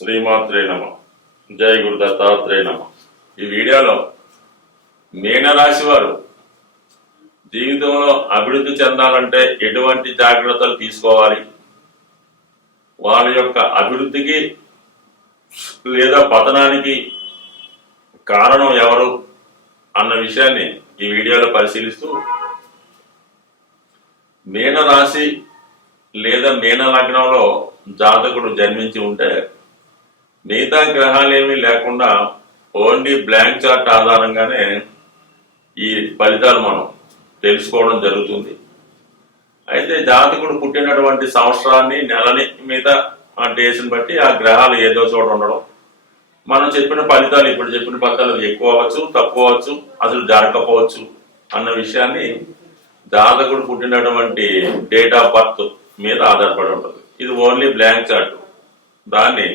శ్రీమాత్రే నమ. జై గురు దత్తాత్రేయ నమ. ఈ వీడియోలో మీనరాశి వారు జీవితంలో అభివృద్ధి చెందాలంటే ఎటువంటి జాగ్రత్తలు తీసుకోవాలి? వాళ్ళ యొక్క అభివృద్ధికి లేదా పతనానికి కారణం ఎవరు అన్న విషయాన్ని ఈ వీడియోలో పరిశీలిస్తూ మీనరాశి లేదా మీన లగ్నంలో జాతకుడు జన్మించి ఉంటే మిగతా గ్రహాలేమీ లేకుండా ఓన్లీ బ్లాంక్ చార్ట్ ఆధారంగానే ఈ ఫలితాలు మనం తెలుసుకోవడం జరుగుతుంది. అయితే జాతకుడు పుట్టినటువంటి సంవత్సరాన్ని నెలని మీద ఆ డేస్ని బట్టి ఆ గ్రహాలు ఏదో చోట ఉండడం. మనం చెప్పిన ఫలితాలు ఇప్పుడు చెప్పిన ఫలితాలు ఎక్కువ అవ్వచ్చు తక్కువ అవ్వచ్చు అసలు జరగకపోవచ్చు అన్న విషయాన్ని జాతకుడు పుట్టినటువంటి డేట్ ఆఫ్ బర్త్ మీద ఆధారపడి ఉంటుంది. ఇది ఓన్లీ బ్లాంక్ చార్ట్. దాన్ని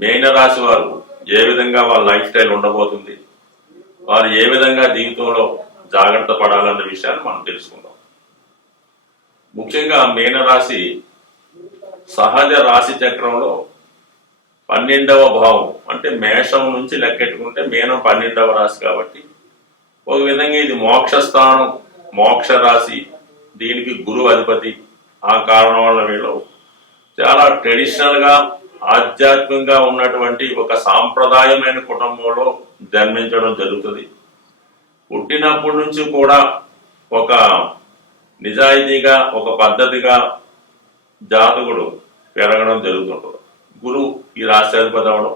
మేన రాశి వారు ఏ విధంగా వాళ్ళ లైఫ్ స్టైల్ ఉండబోతుంది? వారు ఏ విధంగా జీవితంలో జాగ్రత్త పడాలన్న విషయాన్ని మనం తెలుసుకుందాం. ముఖ్యంగా మేన రాశి సహజ రాశి చక్రంలో పన్నెండవ భావం అంటే మేషం నుంచి లెక్కెట్టుకుంటే మేనం పన్నెండవ రాశి కాబట్టి ఒక విధంగా ఇది మోక్షస్థానం మోక్ష రాశి దీనికి గురువు అధిపతి ఆ కారణం వల్ల వీళ్ళు చాలా ట్రెడిషనల్గా ఆధ్యాత్మికంగా ఉన్నటువంటి ఒక సాంప్రదాయమైన కుటుంబంలో జన్మించడం జరుగుతుంది. పుట్టినప్పటి నుంచి కూడా ఒక నిజాయితీగా ఒక పద్ధతిగా జాతకుడు పెరగడం జరుగుతుంటుంది. గురువు ఈ రాష్ట్రాధిపతి అవడం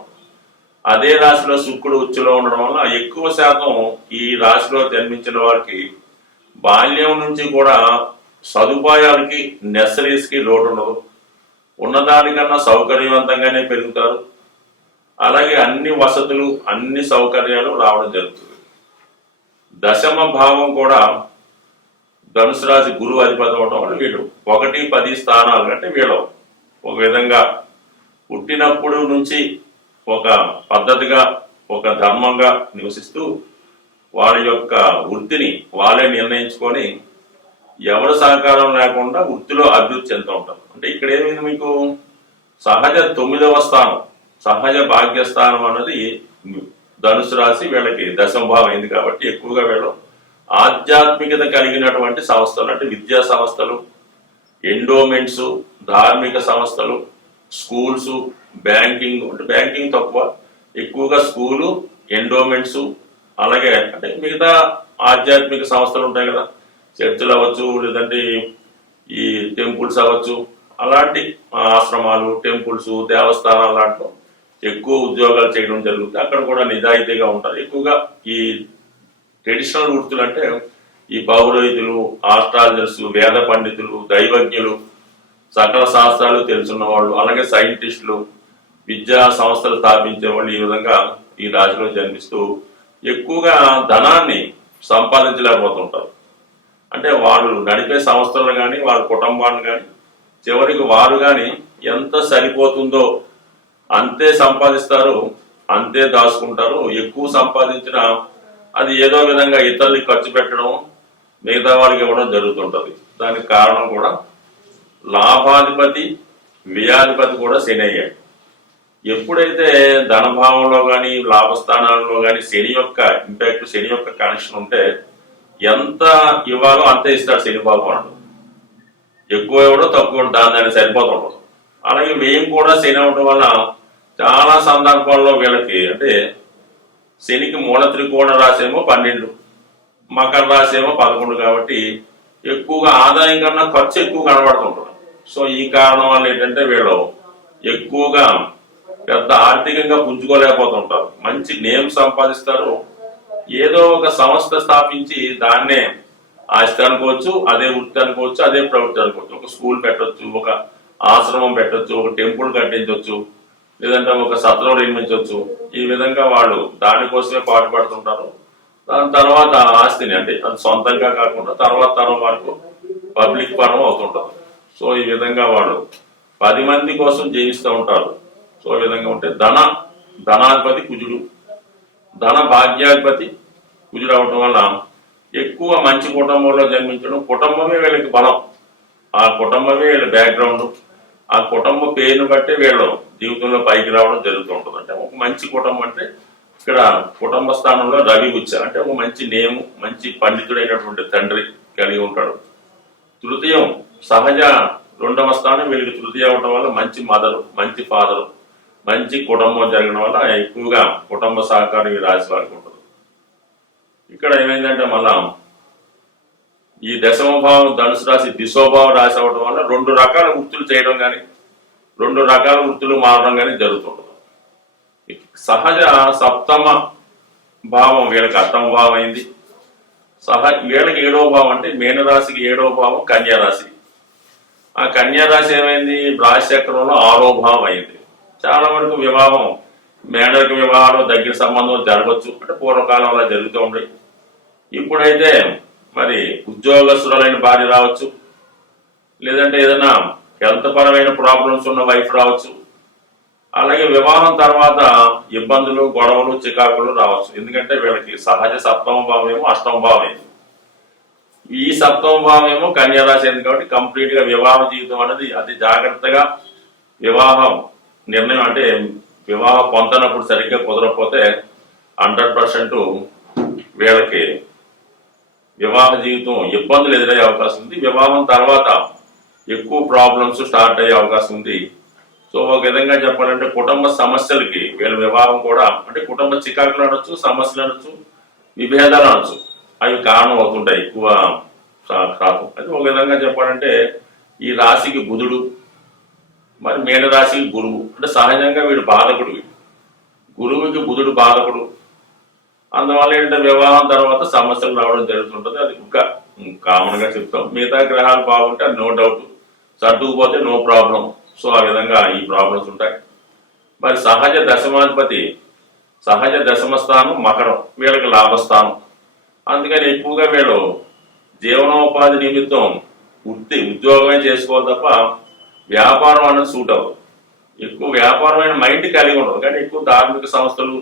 అదే రాశిలో శుక్రుడు ఉచ్చులో ఉండడం వల్ల ఎక్కువ శాతం ఈ రాశిలో జన్మించిన వారికి బాల్యం నుంచి కూడా సదుపాయాలకి నెసరీస్కి లోటు ఉండదు. ఉన్నదానికన్నా సౌకర్యవంతంగానే పెరుగుతారు. అలాగే అన్ని వసతులు అన్ని సౌకర్యాలు రావడం జరుగుతుంది. దశమ భావం కూడా ధనుసు రాశి గురువు అధిపతి అవడం వల్ల వీళ్ళు ఒకటి పది స్థానాలు అంటే వీళ్ళు ఒక విధంగా పుట్టినప్పుడు నుంచి ఒక పద్ధతిగా ఒక ధర్మంగా నివసిస్తూ వారి యొక్క వృత్తిని వాళ్ళే నిర్ణయించుకొని ఎవరి సహకారం లేకుండా వృత్తిలో అభివృద్ధి చెందుతూ ఉంటారు. అంటే ఇక్కడ ఏమైంది మీకు? సహజ తొమ్మిదవ స్థానం సహజ భాగ్యస్థానం అన్నది ధనుసు రాశి వీళ్ళకి దశమభావం అయింది కాబట్టి ఎక్కువగా వీళ్ళు ఆధ్యాత్మికత కలిగినటువంటి సంస్థలు అంటే విద్యా సంస్థలు ఎండోమెంట్స్ ధార్మిక సంస్థలు స్కూల్స్ బ్యాంకింగ్ అంటే బ్యాంకింగ్ తక్కువ ఎక్కువగా స్కూలు ఎండోమెంట్స్ అలాగే అంటే మిగతా ఆధ్యాత్మిక సంస్థలు ఉంటాయి కదా. చర్చిలు అవ్వచ్చు లేదంటే ఈ టెంపుల్స్ అవ్వచ్చు అలాంటి ఆశ్రమాలు టెంపుల్స్ దేవస్థానాలు లాంటిలో ఎక్కువ ఉద్యోగాలు చేయడం జరుగుతుంది. అక్కడ కూడా నిజాయితీగా ఉంటారు. ఎక్కువగా ఈ ట్రెడిషనల్ వృత్తులు అంటే ఈ పౌరోహితులు ఆస్ట్రాలజర్స్ వేద పండితులు దైవజ్ఞులు సకల శాస్త్రాలు తెలుసున్న వాళ్ళు అలాగే సైంటిస్టులు విద్యా సంస్థలు స్థాపించే వాళ్ళు ఈ విధంగా ఈ రాశిలో జన్మిస్తూ ఎక్కువగా ధనాన్ని సంపాదించలేకపోతుంటారు. అంటే వాళ్ళు నడిపే సంస్థలను కానీ వాళ్ళ కుటుంబాన్ని కానీ చివరికి వారు కానీ ఎంత సరిపోతుందో అంతే సంపాదిస్తారు అంతే దాచుకుంటారు. ఎక్కువ సంపాదించిన అది ఏదో విధంగా ఇతరులకి ఖర్చు పెట్టడం మిగతా వాళ్ళకి ఇవ్వడం జరుగుతుంటది. దానికి కారణం కూడా లాభాధిపతి వ్యయాధిపతి కూడా శని అయ్యాడు. ఎప్పుడైతే ధనభావంలో కానీ లాభస్థానాల్లో కానీ శని యొక్క ఇంపాక్ట్ శని యొక్క కనెక్షన్ ఉంటే ఎంత ఇవ్వాలో అంతే ఇస్తాడు శనిబాబు భగవానుడు ఎక్కువ ఇవ్వడం తక్కువ దాని దాన్ని సరిపోతుండదు అలాగే మేము కూడా శని అవడం వల్ల చాలా సందర్భాల్లో వీళ్ళకి అంటే శనికి మూల త్రికోణ రాసేమో పన్నెండు మకర రాసేమో పదకొండు కాబట్టి ఎక్కువగా ఆదాయం కన్నా ఖర్చు ఎక్కువ కనబడుతుంటారు సో ఈ కారణం వల్ల ఏంటంటే వీళ్ళు ఎక్కువగా పెద్ద ఆర్థికంగా పుంజుకోలేకపోతుంటారు. మంచి నేమ్ సంపాదిస్తారు ఏదో ఒక సంస్థ స్థాపించి దాన్నే ఆస్తి అనుకోవచ్చు అదే వృత్తి అనుకోవచ్చు అదే ప్రవృత్తి అనుకోవచ్చు. ఒక స్కూల్ పెట్టొచ్చు ఒక ఆశ్రమం పెట్టొచ్చు ఒక టెంపుల్ కట్టించవచ్చు లేదంటే ఒక సత్రం నిర్మించవచ్చు ఈ విధంగా వాళ్ళు దానికోసమే పాటుపడుతుంటారు. దాని తర్వాత ఆస్తిని అంటే అది సొంతంగా కాకుండా తర్వాత తరం వరకు పబ్లిక్ పరం అవుతుంటారు. సో ఈ విధంగా వాళ్ళు పది మంది కోసం జీవిస్తూ ఉంటారు. సో ఈ విధంగా ఉంటే ధన ధనాధిపతి కుజుడు. ధన భాగ్యాధిపతి కుజుడు అవటం వల్ల ఎక్కువ మంచి కుటుంబంలో జన్మించడం కుటుంబమే వీళ్ళకి బలం. ఆ కుటుంబమే వీళ్ళ బ్యాక్గ్రౌండ్ ఆ కుటుంబ పేరును బట్టి వీళ్ళు జీవితంలో పైకి రావడం జరుగుతూ ఉంటుంది. అంటే ఒక మంచి కుటుంబం అంటే ఇక్కడ కుటుంబ స్థానంలో రవి ఉచ్చ అంటే ఒక మంచి నేము మంచి పండితుడైనటువంటి తండ్రి కలిగి ఉంటాడు. తృతీయం సహజ రెండవ స్థానం వీళ్ళకి తృతీయ అవడం వల్ల మంచి మదరు మంచి ఫాదరు. మంచి కుటుంబం జరగడం వల్ల ఎక్కువగా కుటుంబ సహకారం ఈ రాశి వారికి ఉంటుంది. ఇక్కడ ఏమైందంటే మళ్ళా ఈ దశమభావం ధనుసు రాశి దిశోభావం రాశి అవ్వడం వల్ల రెండు రకాల వృత్తులు చేయడం కానీ రెండు రకాల వృత్తులు మారడం కానీ జరుగుతుంటుంది. సహజ సప్తమ భావం వీళ్ళకి అష్టమ భావం అయింది. సహ వీళ్ళకి ఏడవ భావం అంటే మీనరాశికి ఏడవ భావం కన్యారాశి ఆ కన్యారాశి ఏమైంది? రాశి చక్రంలో ఆరో భావం అయింది. చాలా వరకు వివాహం మేడలకు వివాహాలు దగ్గర సంబంధం జరగవచ్చు. అంటే పూర్వకాలంలో జరుగుతూ ఉండే ఇప్పుడైతే మరి ఉద్యోగస్తురాలైన భార్య రావచ్చు. లేదంటే ఏదైనా హెల్త్ పరమైన ప్రాబ్లమ్స్ ఉన్న వైఫ్ రావచ్చు. అలాగే వివాహం తర్వాత ఇబ్బందులు గొడవలు చికాకులు రావచ్చు. ఎందుకంటే వీళ్ళకి సహజ సప్తమ భావం ఏమో అష్టమ భావం ఏమో ఈ సప్తమ భావం ఏమో కన్యారాశి అయింది కాబట్టి కంప్లీట్గా వివాహ జీవితం అనేది అతి జాగ్రత్తగా వివాహం నిర్ణయం అంటే వివాహం పొందనప్పుడు సరిగ్గా కుదరకపోతే హండ్రెడ్ పర్సెంట్ వీళ్ళకి వివాహ జీవితం ఇబ్బందులు ఎదురయ్యే అవకాశం ఉంది. వివాహం తర్వాత ఎక్కువ ప్రాబ్లమ్స్ స్టార్ట్ అయ్యే అవకాశం ఉంది. సో ఒక విధంగా చెప్పాలంటే కుటుంబ సమస్యలకి వీళ్ళ వివాహం కూడా అంటే కుటుంబ చికాకులు అనొచ్చు సమస్యలు అనొచ్చు విభేదాలు అనొచ్చు అవి కారణం అవుతుంటాయి. ఎక్కువ శాతం అయితే ఒక విధంగా చెప్పాలంటే ఈ రాశికి బుధుడు మరి మేనరాశి గురువు. అంటే సహజంగా వీడు బాధకుడు వీడు. గురువుకి బుధుడు బాధకుడు. అందువల్ల ఏంటంటే వివాహం తర్వాత సమస్యలు రావడం జరుగుతుంటుంది. అది ఇంకా కామన్గా చెప్తాం. మిగతా గ్రహాలు బాగుంటే నో డౌట్. సర్దుకుపోతే నో ప్రాబ్లం. సో ఆ విధంగా ఈ ప్రాబ్లమ్స్ ఉంటాయి. మరి సహజ దశమాధిపతి సహజ దశమ స్థానం మకరం వీళ్ళకి లాభస్థానం. అందుకని ఎక్కువగా వీళ్ళు జీవనోపాధి నిమిత్తం వృత్తి ఉద్యోగమే చేసుకోవాలి తప్ప వ్యాపారం అనేది సూట్ అవ్వదు. ఎక్కువ వ్యాపారమైన మైండ్ కలిగి ఉండదు. కానీ ఎక్కువ ధార్మిక సంస్థలు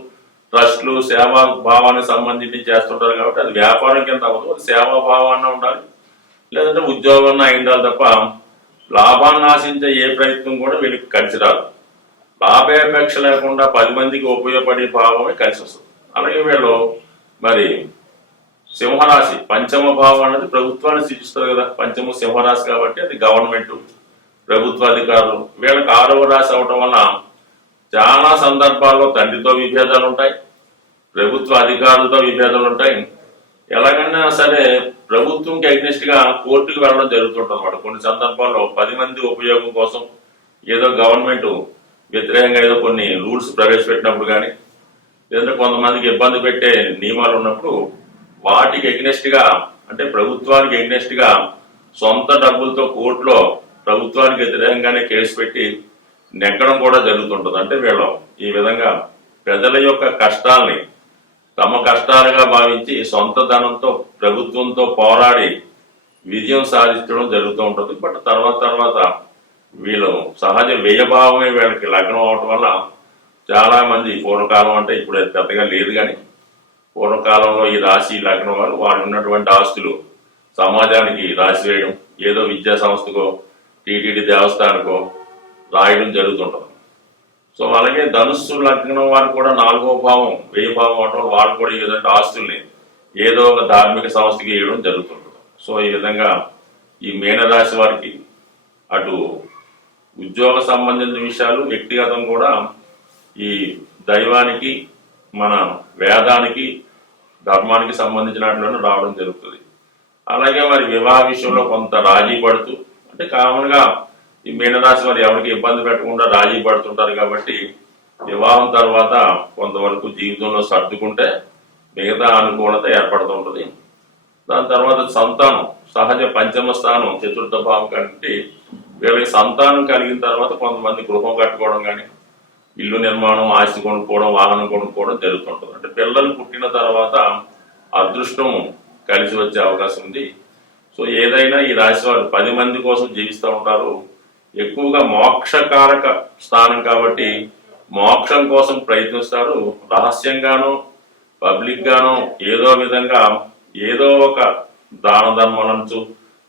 ట్రస్టులు సేవా భావానికి సంబంధించి చేస్తుంటారు కాబట్టి అది వ్యాపారం కింద అవ్వదు. అది సేవా భావాన్ని ఉండాలి. లేదంటే ఉద్యోగం అయి ఉండాలి తప్ప లాభాన్ని ఆశించే ఏ ప్రయత్నం కూడా వీళ్ళకి కలిసి రాదు. లాభాపేక్ష లేకుండా పది మందికి ఉపయోగపడే భావమే కలిసి వస్తుంది. అలాగే వీళ్ళు మరి సింహరాశి పంచమ భావం అనేది ప్రభుత్వాన్ని సూచిస్తారు కదా. పంచమ సింహరాశి కాబట్టి అది గవర్నమెంట్ ప్రభుత్వ అధికారులు వీళ్ళకి ఆరవ రాశి అవటం వల్ల చాలా సందర్భాల్లో తండ్రితో విభేదాలు ఉంటాయి ప్రభుత్వ అధికారులతో విభేదాలు ఉంటాయి ఎలాగైనా సరే ప్రభుత్వంకి అగ్నెస్ట్గా కోర్టుకు వెళ్ళడం జరుగుతుంటుంది అన్నమాట కొన్ని సందర్భాల్లో పది మంది ఉపయోగం కోసం ఏదో గవర్నమెంట్ వ్యతిరేకంగా ఏదో కొన్ని రూల్స్ ప్రవేశపెట్టినప్పుడు కానీ లేదంటే కొంతమందికి ఇబ్బంది పెట్టే నియమాలు ఉన్నప్పుడు వాటికి అగ్నెస్ట్గా అంటే ప్రభుత్వానికి అగ్నెస్ట్గా సొంత డబ్బులతో కోర్టులో ప్రభుత్వానికి వ్యతిరేకంగానే కేసు పెట్టి నెగ్గడం కూడా జరుగుతుంటుంది. అంటే వీళ్ళు ఈ విధంగా ప్రజల యొక్క కష్టాల్ని తమ కష్టాలుగా భావించి సొంత ధనంతో ప్రభుత్వంతో పోరాడి విజయం సాధించడం జరుగుతూ ఉంటుంది. బట్ తర్వాత తర్వాత వీళ్ళు సహజ వ్యయభావమే వీళ్ళకి లగ్నం అవటం వల్ల చాలా మంది పూర్వకాలం అంటే ఇప్పుడు అది పెద్దగా లేదు కానీ పూర్వకాలంలో ఈ రాశి లగ్నం వాళ్ళు వాళ్ళు ఉన్నటువంటి ఆస్తులు సమాజానికి రాసి వేయడం ఏదో విద్యా సంస్థకో టీటీడీ దేవస్థానకో రాయడం జరుగుతుంటుంది. సో అలాగే ధనుస్సు లగ్నం వారు కూడా నాలుగో భావం వెయ్యి భావం అవటం వాళ్ళు కూడా ఈ విధంగా ఆస్తుల్ని ఏదో ఒక ధార్మిక సంస్థకి ఇవ్వడం జరుగుతుంటుంది. సో ఈ విధంగా ఈ మీనరాశి వారికి అటు ఉద్యోగ సంబంధించిన విషయాలు వ్యక్తిగతం కూడా ఈ దైవానికి మన వేదానికి ధర్మానికి సంబంధించిన రావడం జరుగుతుంది. అలాగే మరి వివాహ విషయంలో కొంత రాజీ పడుతూ అంటే కామన్గా ఈ మీనరాశి వారు ఎవరికి ఇబ్బంది పెట్టకుండా రాజీ పడుతుంటారు కాబట్టి వివాహం తర్వాత కొంతవరకు జీవితంలో సర్దుకుంటే మిగతా అనుకూలత ఏర్పడుతూ ఉంటుంది. దాని తర్వాత సంతానం సహజ పంచమ స్థానం చతుర్థ భావం కాబట్టి వీళ్ళకి సంతానం కలిగిన తర్వాత కొంతమంది గృహం కట్టుకోవడం కానీ ఇల్లు నిర్మాణం ఆస్తి కొనుక్కోవడం వాహనం కొనుక్కోవడం జరుగుతుంటుంది. అంటే పిల్లలు పుట్టిన తర్వాత అదృష్టం కలిసి వచ్చే అవకాశం ఉంది. సో ఏదైనా ఈ రాశి వారు పది మంది కోసం జీవిస్తూ ఉంటారు. ఎక్కువగా మోక్షకారక స్థానం కాబట్టి మోక్షం కోసం ప్రయత్నిస్తారు. రహస్యంగానో పబ్లిక్గానో ఏదో విధంగా ఏదో ఒక దాన ధర్మాలంచు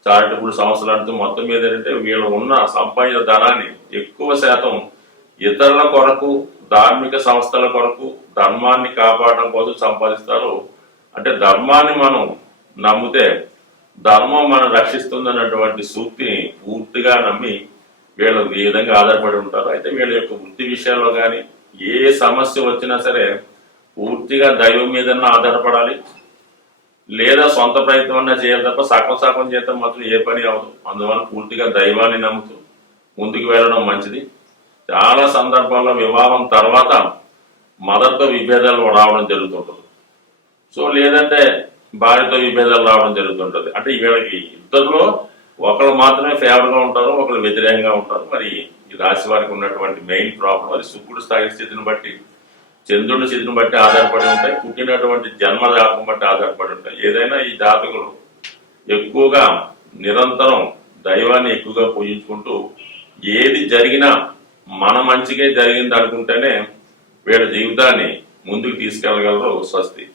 చారిటబుల్ సంస్థలంటూ మొత్తం మీద ఏంటంటే వీళ్ళు ఉన్న సంపాదించిన ధనాన్ని ఎక్కువ శాతం ఇతరుల కొరకు ధార్మిక సంస్థల కొరకు ధర్మాన్ని కాపాడడం కోసం సంపాదిస్తారు. అంటే ధర్మాన్ని మనం నమ్మితే ధర్మం మనం రక్షిస్తుందన్నటువంటి సూక్తిని పూర్తిగా నమ్మి వీళ్ళు ఈ విధంగా ఆధారపడి ఉంటారు. అయితే వీళ్ళ యొక్క వృత్తి విషయాల్లో కానీ ఏ సమస్య వచ్చినా సరే పూర్తిగా దైవం మీదన్నా ఆధారపడాలి. లేదా సొంత ప్రయత్నం అన్నా చేయాలి తప్ప సగం సగం చేస్తే మాత్రం ఏ పని అవ్వదు. అందువల్ల పూర్తిగా దైవాన్ని నమ్ముతూ ముందుకు వెళ్ళడం మంచిది. చాలా సందర్భాల్లో వివాహం తర్వాత మదర్తో విభేదాలు రావడం జరుగుతుంటుంది. సో లేదంటే భార్యతో విభేదాలు రావడం జరుగుతుంటుంది. అంటే వీళ్ళకి ఇద్దరులో ఒకరు మాత్రమే ఫేవర్గా ఉంటారు ఒకరు వ్యతిరేకంగా ఉంటారు. మరి ఈ రాశి వారికి ఉన్నటువంటి మెయిన్ ప్రాబ్లం అది శుక్రుడు స్థాయి స్థితిని బట్టి చంద్రుడి స్థితిని బట్టి ఆధారపడి ఉంటాయి పుట్టినటువంటి జన్మ జాతకం బట్టి ఆధారపడి ఉంటాయి. ఏదైనా ఈ జాతకులు ఎక్కువగా నిరంతరం దైవాన్ని ఎక్కువగా పూజించుకుంటూ ఏది జరిగినా మన మంచిగా జరిగింది అనుకుంటేనే వీళ్ళ జీవితాన్ని ముందుకు తీసుకెళ్ళగలరు స్వస్తి.